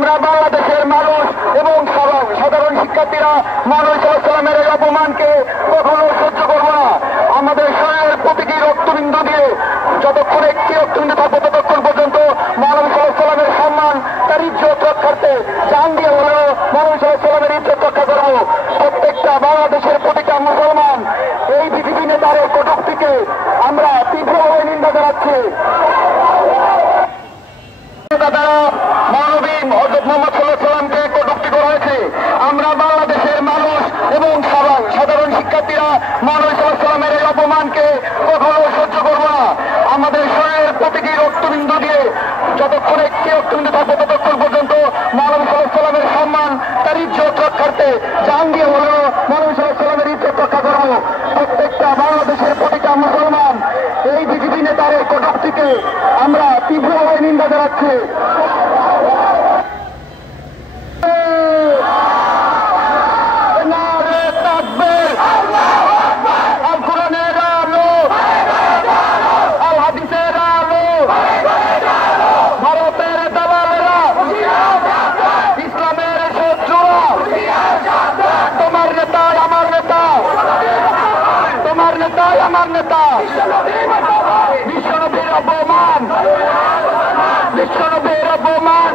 আমরা বাংলাদেশের মানুষ এবং সাধারণ শিক্ষার্থীরা মহানবী সাল্লাল্লাহু আলাইহি ওয়াসাল্লামের এই অপমানকে কখনো সহ্য করব না। আমাদের শরীরের প্রতিটি রক্তবিন্দু দিয়ে যতক্ষণ একটি রক্তবিন্দু থাকবে ততক্ষণ পর্যন্ত মহানবী সাল্লাল্লাহু আলাইহি ওয়াসাল্লামের সম্মান, তার ইজ্জত রক্ষার্থে জান দিয়ে হলেও মহানবী সাল্লাল্লাহু আলাইহি ওয়াসাল্লামের ইজ্জত রক্ষা করব। প্রত্যেকটা বাংলাদেশের প্রতিটা মুসলমান এই বিজেপি নেতার এই কটূক্তিকে আমরা তীব্রভাবে নিন্দা জানাচ্ছি। তারা মহানবী হযরত মুহাম্মদ সাল্লাল্লাহু আলাইহি ওয়াসাল্লামকে কটূক্তি করা হয়েছে। আমরা বাংলাদেশের মানুষ এবং সাধারণ শিক্ষার্থীরা মহানবী সাল্লাল্লাহু আলাইহি ওয়াসাল্লামের এই অপমানকে কখনো সহ্য করব না। আমাদের শরীরের প্রতিটি রক্তবিন্দু দিয়ে যতক্ষণ একটি রক্তবিন্দু থাকবে ততক্ষণ পর্যন্ত মহানবী সাল্লাল্লাহু আলাইহি ওয়াসাল্লামের সম্মান, তার ইজ্জত রক্ষার্থে জান দিয়ে হলেও মহানবী সাল্লাল্লাহু আলাইহি ওয়াসাল্লামের ইজ্জত রক্ষা করব। প্রত্যেকটা বাংলাদেশের প্রতিটা মুসলমান এই বিজেপি নেতার এই কটূক্তিকে আমরা তীব্রভাবে নিন্দা জানাচ্ছি। আমার নেতা বিশ্বনবীর অপমান, বিশ্বনবীর অপমান।